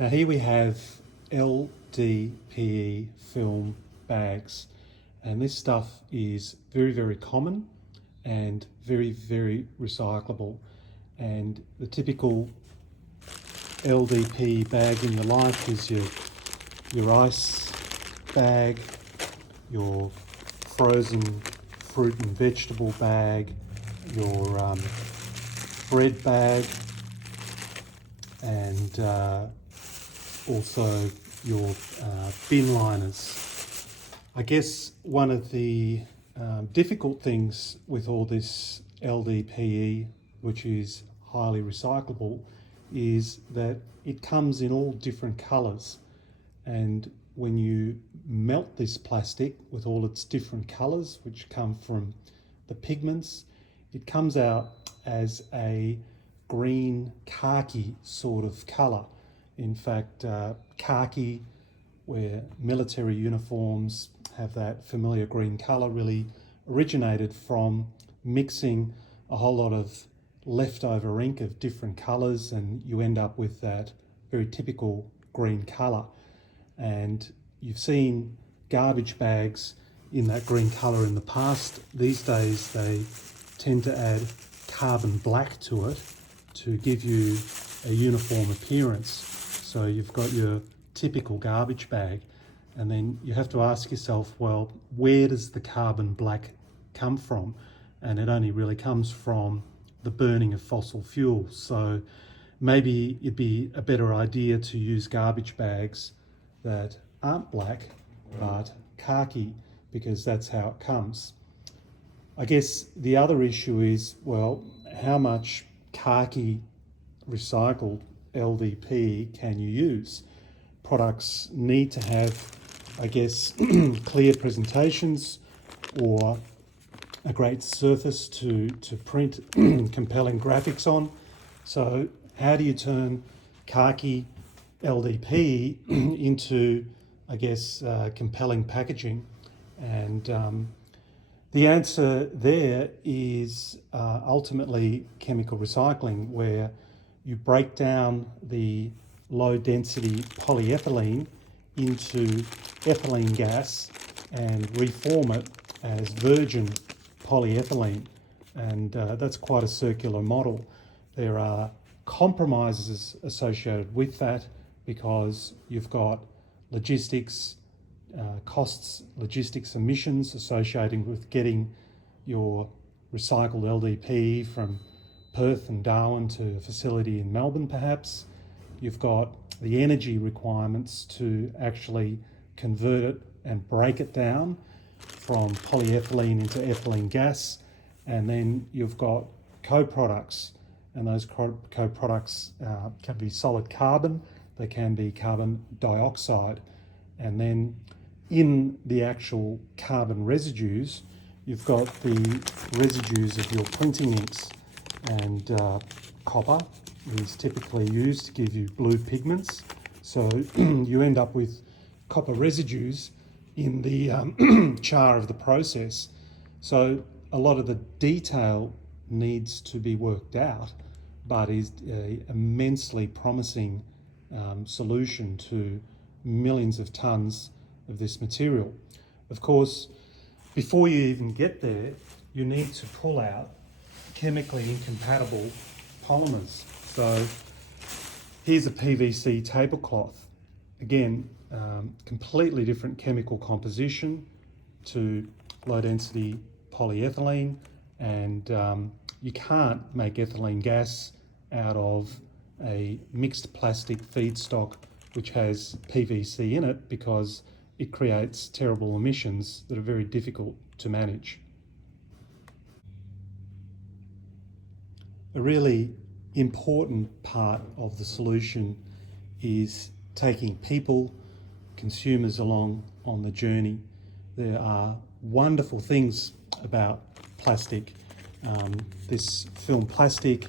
Now here we have LDPE film bags, and this stuff is very, very common and very, very recyclable. And the typical LDPE bag in your life is your ice bag, your frozen fruit and vegetable bag, your bread bag, and also your bin liners. I guess one of the difficult things with all this LDPE, which is highly recyclable, is that it comes in all different colours, and when you melt this plastic with all its different colours, which come from the pigments, it comes out as a green khaki sort of colour. In fact, khaki, where military uniforms have that familiar green colour, really originated from mixing a whole lot of leftover ink of different colours, and you end up with that very typical green colour. And you've seen garbage bags in that green colour in the past. These days they tend to add carbon black to it to give you a uniform appearance. So you've got your typical garbage bag, and then you have to ask yourself, well, where does the carbon black come from? And it only really comes from the burning of fossil fuels. So maybe it'd be a better idea to use garbage bags that aren't black but khaki, because that's how it comes. I guess the other issue is, well, how much khaki recycled LDPE can you use? Products need to have, I guess, clear presentations or a great surface to print compelling graphics on. So how do you turn khaki LDPE into, I guess, compelling packaging? And the answer there is ultimately chemical recycling, where you break down the low density polyethylene into ethylene gas and reform it as virgin polyethylene. And that's quite a circular model. There are compromises associated with that, because you've got logistics costs, logistics emissions associated with getting your recycled LDPE from Perth and Darwin to a facility in Melbourne perhaps. You've got the energy requirements to actually convert it and break it down from polyethylene into ethylene gas. And then you've got co-products, and those co-products can be solid carbon, they can be carbon dioxide. And then in the actual carbon residues, you've got the residues of your printing inks, and copper is typically used to give you blue pigments. So you end up with copper residues in the char of the process. So a lot of the detail needs to be worked out, but is an immensely promising solution to millions of tons of this material. Of course, before you even get there, you need to pull out chemically incompatible polymers. So here's a PVC tablecloth. Again, completely different chemical composition to low density polyethylene, and you can't make ethylene gas out of a mixed plastic feedstock which has PVC in it, because it creates terrible emissions that are very difficult to manage. A really important part of the solution is taking people, consumers, along on the journey. There are wonderful things about plastic. This film plastic,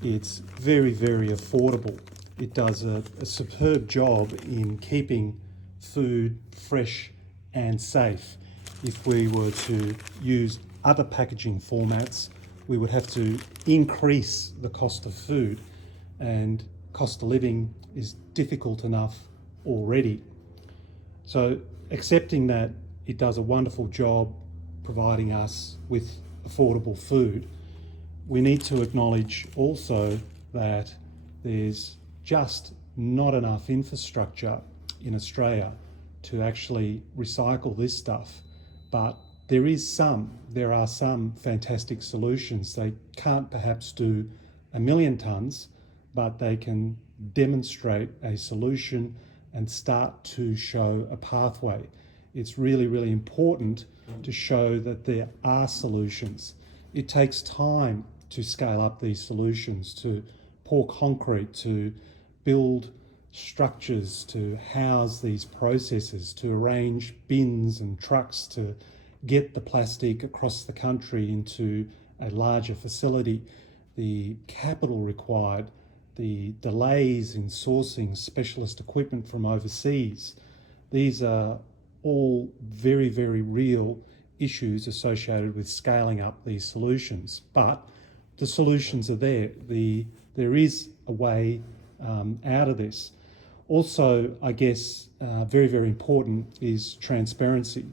it's very, very affordable. It does a superb job in keeping food fresh and safe. If we were to use other packaging formats, we would have to increase the cost of food, and cost of living is difficult enough already. So accepting that it does a wonderful job providing us with affordable food, we need to acknowledge also that there's just not enough infrastructure in Australia to actually recycle this stuff. But there are some fantastic solutions. They can't perhaps do 1 million tonnes, but they can demonstrate a solution and start to show a pathway. It's really, really important to show that there are solutions. It takes time to scale up these solutions, to pour concrete, to build structures to house these processes, to arrange bins and trucks to get the plastic across the country into a larger facility. The capital required, the delays in sourcing specialist equipment from overseas, these are all very, very real issues associated with scaling up these solutions. But the solutions are there. There is a way out of this. Also, I guess, very, very important is transparency.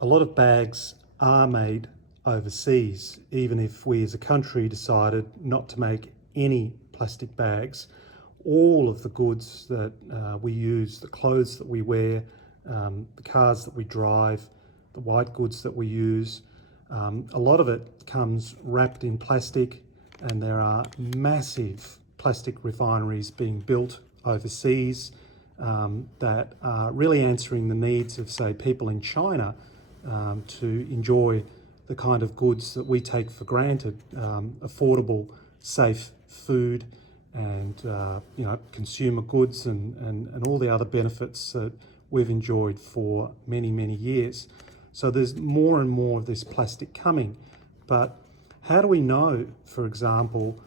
A lot of bags are made overseas, even if we as a country decided not to make any plastic bags. All of the goods that we use, the clothes that we wear, the cars that we drive, the white goods that we use, a lot of it comes wrapped in plastic, and there are massive plastic refineries being built overseas that are really answering the needs of, say, people in China to enjoy the kind of goods that we take for granted, affordable, safe food, and consumer goods and all the other benefits that we've enjoyed for many, many years. So there's more and more of this plastic coming. But how do we know, for example,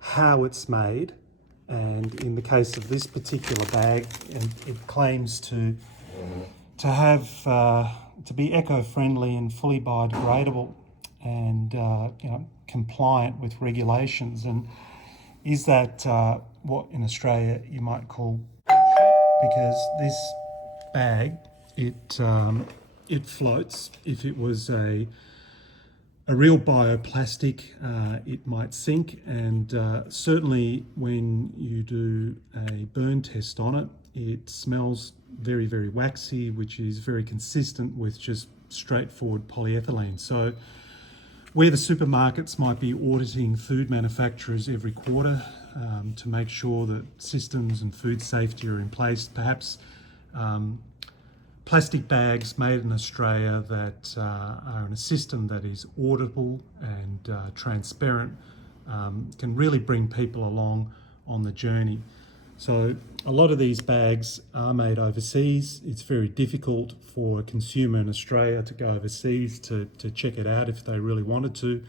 how it's made? And in the case of this particular bag, it claims to be eco-friendly and fully biodegradable and compliant with regulations. And is that what in Australia you might call bullshit? Because this bag, it floats. If it was a real bioplastic, it might sink, and certainly when you do a burn test on it, it smells very, very waxy, which is very consistent with just straightforward polyethylene. So where the supermarkets might be auditing food manufacturers every quarter to make sure that systems and food safety are in place, perhaps plastic bags made in Australia that are in a system that is auditable and transparent can really bring people along on the journey. So a lot of these bags are made overseas. It's very difficult for a consumer in Australia to go overseas to check it out if they really wanted to.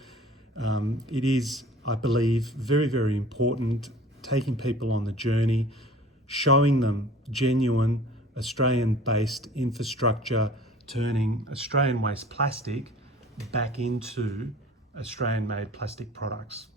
It is, I believe, very, very important taking people on the journey, showing them genuine Australian-based infrastructure, turning Australian waste plastic back into Australian-made plastic products.